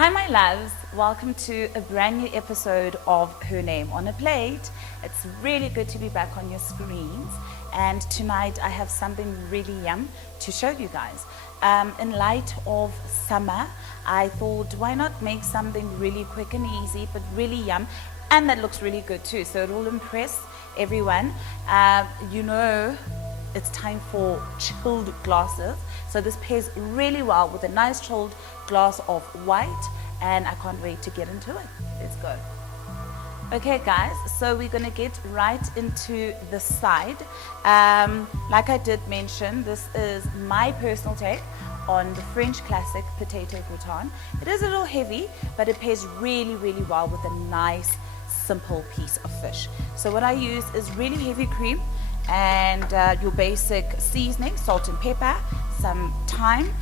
Hi my loves, welcome to a brand new episode of Her Name on a Plate. It's really good to be back on your screens, and tonight I have something really yum to show you guys. In light of summer, I thought why not make something really quick and easy but really yum, and that looks really good too, so it will impress everyone. It's time for chilled glasses. So this pairs really well with a nice chilled glass of white, and I can't wait to get into it. Let's go. Okay guys, so we're gonna get right into the side. Like I did mention, this is my personal take on the French classic potato gratin. It is a little heavy, but it pairs really, really well with a nice, simple piece of fish. So what I use is really heavy cream, and your basic seasoning, salt and pepper, some thyme,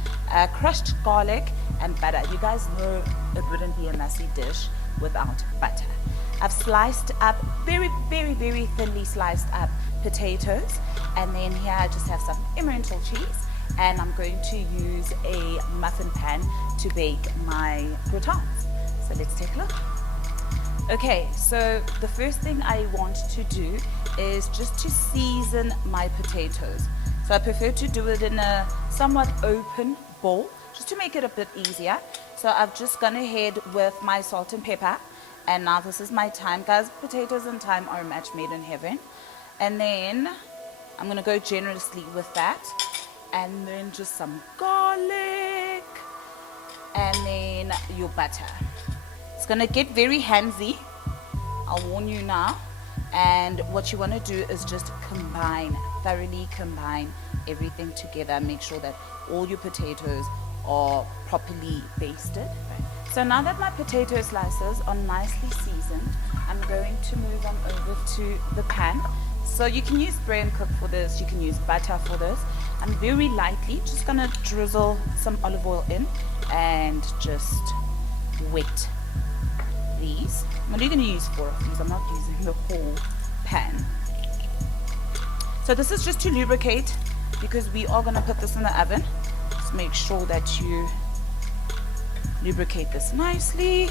crushed garlic, and butter. You guys know it wouldn't be a messy dish without butter. I've sliced up, very, very, very thinly sliced up potatoes, and then here I just have some emmental cheese, and I'm going to use a muffin pan to bake my gratins. So let's take a look. Okay, so the first thing I want to do is just to season my potatoes. So I prefer to do it in a somewhat open bowl, just to make it a bit easier. So I've just gone ahead with my salt and pepper, and now this is my thyme. Guys, potatoes and thyme are a match made in heaven. And then I'm gonna go generously with that, and then just some garlic, and then your butter. It's gonna get very handsy, I'll warn you now. And what you want to do is just thoroughly combine everything together. Make sure that all your potatoes are properly basted. So now that my potato slices are nicely seasoned, I'm going to move them over to the pan. So you can use spray and cook for this, you can use butter for this. I'm very lightly just gonna drizzle some olive oil in and just wet these. I'm only going to use 4 of these. I'm not using the whole pan. So this is just to lubricate, because we are going to put this in the oven. Just make sure that you lubricate this nicely.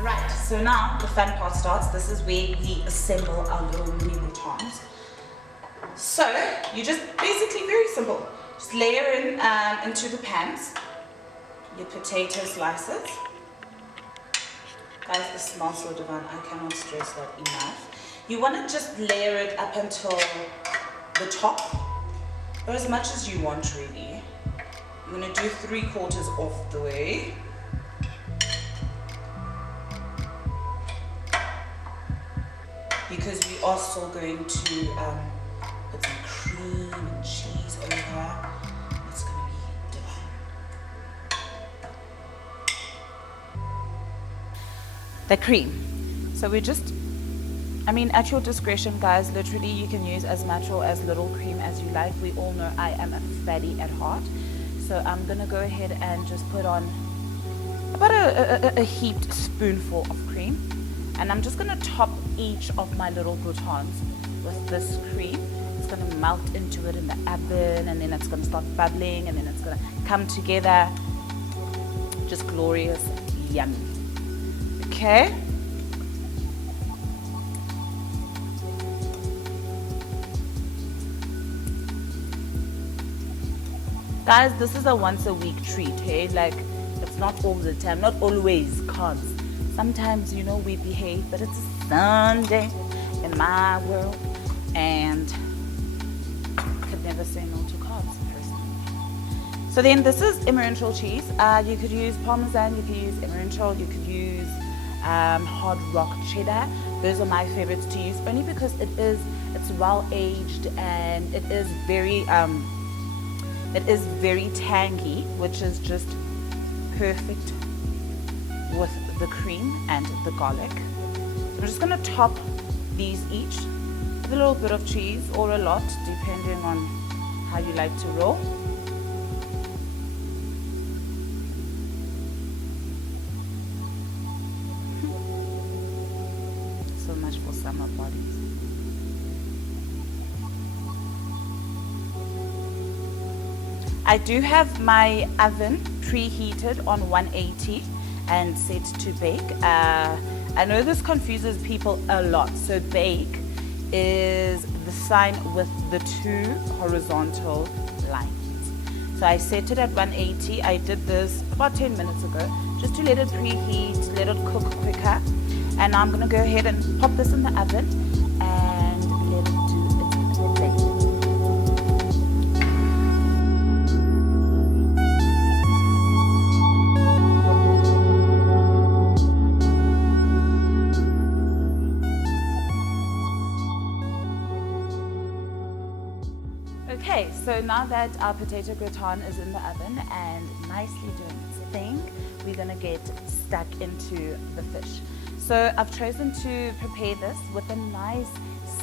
Right, so now the fun part starts. This is where we assemble our little mini gratins. So you just basically, very simple, just layer in into the pans your potato slices. Guys, this smells so divine. I cannot stress that enough. You want to just layer it up until the top, or as much as you want really. I'm going to do 3/4 of the way. Because we are still going to put some cream and cheese over. It's going to be divine. The cream. So we just, at your discretion guys, literally you can use as much or as little cream as you like. We all know I am a fatty at heart. So I'm gonna go ahead and just put on about a heaped spoonful of cream. And I'm just gonna top each of my little gratins with this cream. It's gonna melt into it in the oven, and then it's gonna start bubbling, and then it's gonna come together. Just glorious, yummy. Okay. Guys, this is a once a week treat, hey? Like, it's not all the time, not always carbs. Sometimes, we behave, but it's a Sunday in my world, and could never say no to carbs, personally. So then this is emmental cheese. You could use Parmesan, you could use emmental, you could use hard rock cheddar. Those are my favorites to use, only because it's well aged, and it is very tangy, which is just perfect with the cream and the garlic. So I'm just going to top these each with a little bit of cheese, or a lot, depending on how you like to roll. So much for summer parties. I do have my oven preheated on 180, and set to bake. I know this confuses people a lot. So bake is the sign with the 2 horizontal lines. So I set it at 180. I did this about 10 minutes ago, just to let it preheat, let it cook quicker. And now I'm gonna go ahead and pop this in the oven and let it do its thing. Okay, so now that our potato gratin is in the oven and nicely doing its thing, we're gonna get stuck into the fish. So I've chosen to prepare this with a nice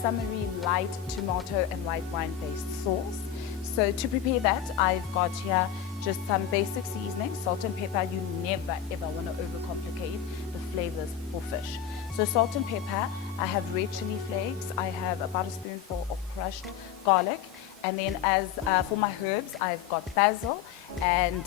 summery light tomato and white wine based sauce. So to prepare that, I've got here just some basic seasoning, salt and pepper. You never ever want to overcomplicate the flavors for fish. So salt and pepper, I have red chili flakes, I have about a spoonful of crushed garlic, and then as for my herbs, I've got basil and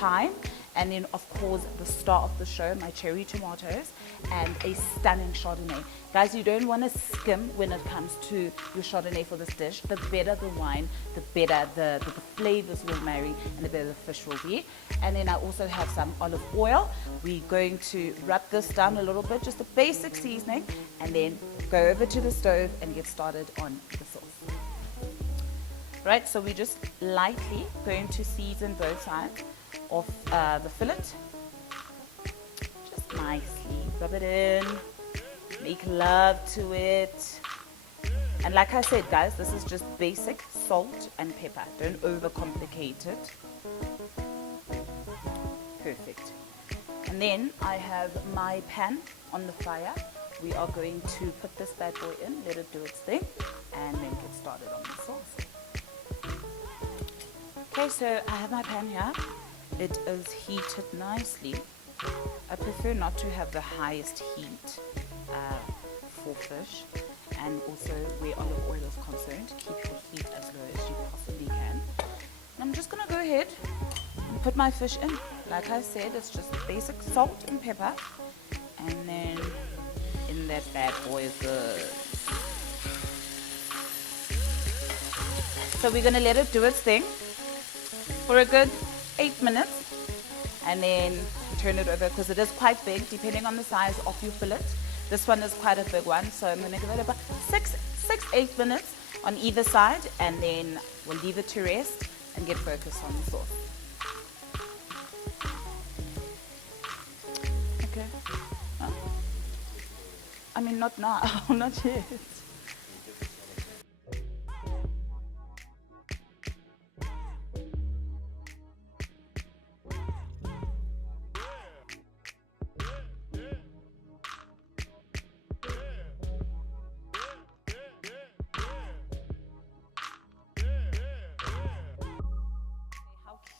thyme, and then of course the star of the show, my cherry tomatoes, and a stunning Chardonnay. Guys, you don't want to skim when it comes to your Chardonnay for this dish. The better the wine, the better the flavors will marry and the better the fish will be. And then I also have some olive oil. We're going to rub this down a little bit, just a basic seasoning, and then go over to the stove and get started on the sauce. Right, so we're just lightly going to season both sides of the fillet. Just nicely rub it in, make love to it. And like I said, guys, this is just basic salt and pepper. Don't overcomplicate it. Perfect. And then I have my pan on the fire. We are going to put this bad boy in, let it do its thing, and then get started on the sauce. Okay, so I have my pan here. It is heated nicely. I prefer not to have the highest heat for fish, and also where olive oil is concerned, keep your heat as low as you possibly can. And I'm just gonna go ahead and put my fish in. Like I said, it's just basic salt and pepper, and then in that bad boy is good. So we're gonna let it do its thing for a good 8 minutes, and then turn it over because it is quite big depending on the size of your fillet. This one is quite a big one, so I'm going to give it about 8 minutes on either side, and then we'll leave it to rest and get focused on the sauce. Okay. I mean, not now, not yet.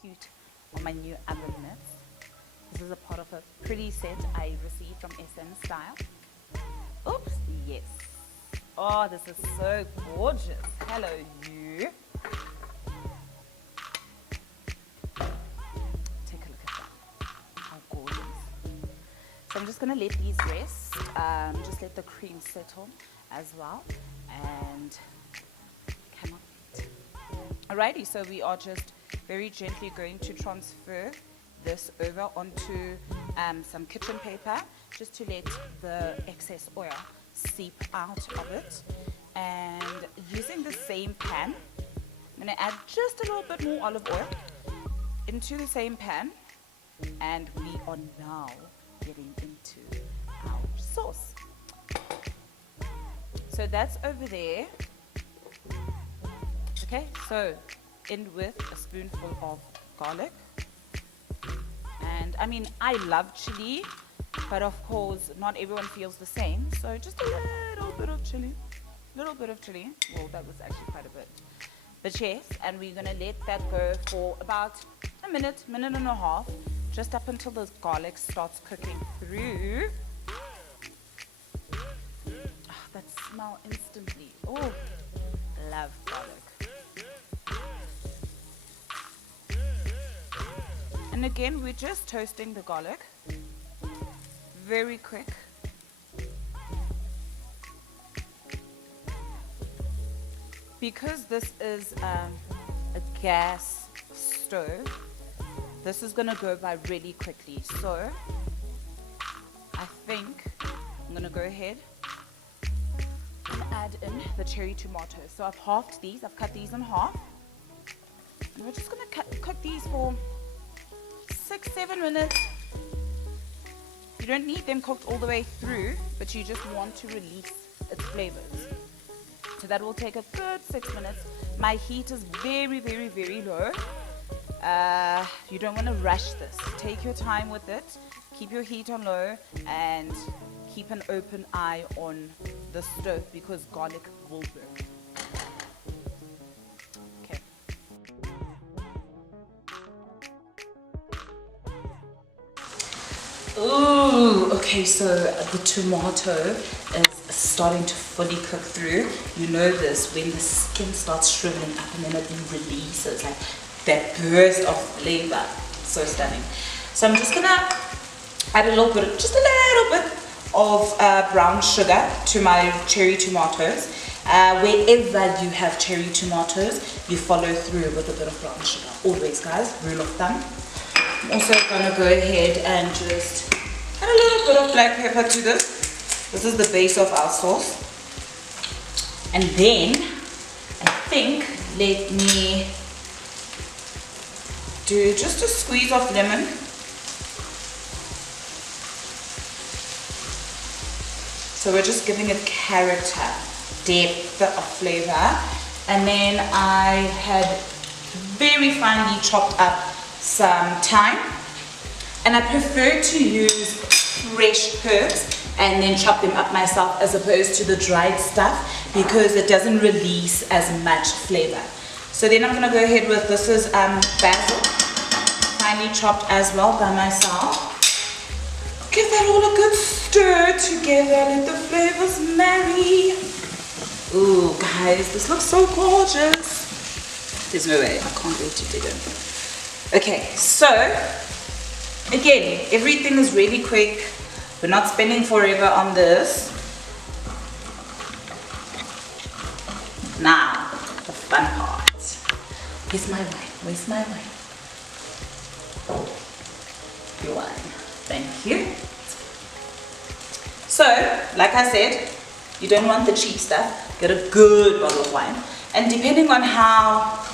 Cute on my new oven mitts. This is a part of a pretty set I received from SM Style. Oops, yes. Oh, this is so gorgeous. Hello, you. Take a look at that. How gorgeous. So I'm just going to let these rest. Just let the cream settle as well. And cannot wait. Alrighty, so we are just very gently going to transfer this over onto some kitchen paper, just to let the excess oil seep out of it. And using the same pan, I'm going to add just a little bit more olive oil into the same pan, and we are now getting into our sauce. So that's over there. Okay, so in with a spoonful of garlic. And I mean, I love chili, but of course not everyone feels the same, so just a little bit of chili. Well, that was actually quite a bit, but yes. And we're gonna let that go for about a minute and a half, just up until the garlic starts cooking through. That smell instantly. Oh, love garlic. And again, we're just toasting the garlic. Very quick. Because this is a gas stove, this is going to go by really quickly. So I think I'm going to go ahead and add in the cherry tomatoes. So I've halved these, I've cut these in half. And we're just going to cook these for 6-7 minutes. You don't need them cooked all the way through, but you just want to release its flavors. So that will take a good 6 minutes. My heat is very, very, very low. You don't want to rush this. Take your time with it. Keep your heat on low and keep an open eye on the stove because garlic will burn. Okay. Ooh, okay, so the tomato is starting to fully cook through. You know this when the skin starts shriveling up and then it releases like that burst of flavor. So stunning. So I'm just gonna add a little bit, just a little bit of brown sugar to my cherry tomatoes. Wherever you have cherry tomatoes, you follow through with a bit of brown sugar. Always, guys, rule of thumb. I'm also gonna go ahead and just add a little bit of black pepper to this. This is the base of our sauce. And then I think let me do just a squeeze of lemon. So we're just giving it character, depth of flavor. And then I had very finely chopped up some thyme. And I prefer to use fresh herbs and then chop them up myself as opposed to the dried stuff because it doesn't release as much flavor. So then I'm going to go ahead with, this is basil, finely chopped as well by myself. Give that all a good stir together, let the flavors marry. Ooh, guys, this looks so gorgeous. There's no way, I can't wait to dig in. Okay, so again, everything is really quick. We're not spending forever on this. Now, the fun part. Where's my wine? Where's my wine? Your wine. Thank you. So, like I said, you don't want the cheap stuff. Get a good bottle of wine. And depending on how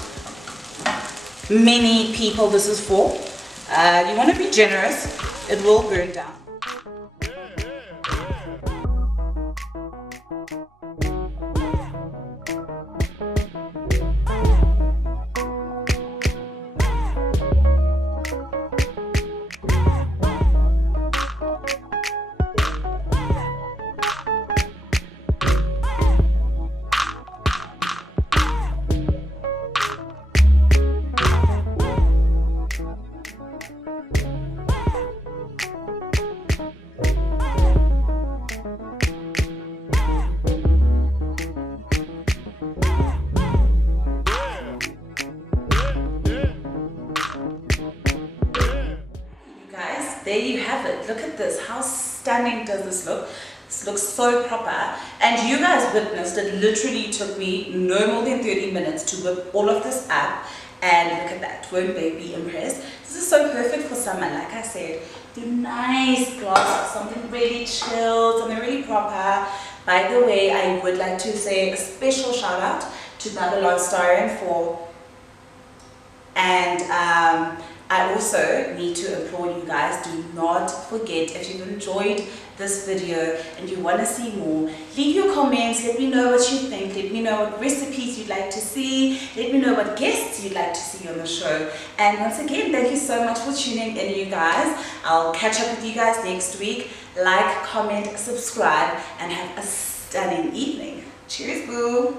many people this is for, you want to be generous. It will burn down. There you have it. Look at this. How stunning does this look? This looks so proper. And you guys witnessed it. Literally took me no more than 30 minutes to whip all of this up. And look at that. Won't they be impressed? This is so perfect for summer. Like I said, the nice glass, something really chilled, something really proper. By the way, I would like to say a special shout out to Babylon Styrian for, and I also need to implore you guys, do not forget, if you've enjoyed this video and you want to see more, leave your comments, let me know what you think, let me know what recipes you'd like to see, let me know what guests you'd like to see on the show. And once again, thank you so much for tuning in, you guys. I'll catch up with you guys next week. Like, comment, subscribe, and have a stunning evening. Cheers, boo!